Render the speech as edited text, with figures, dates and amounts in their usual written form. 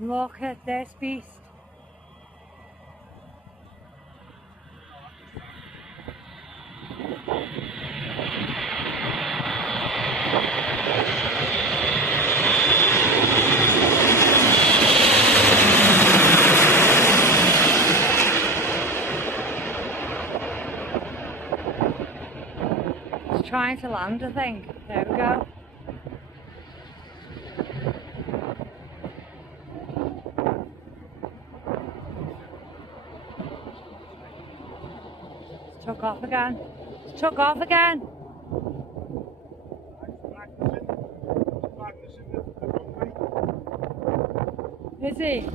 Look at this beast. It's trying to land, I think. There we go. It's took off again. It's took off again. Is he?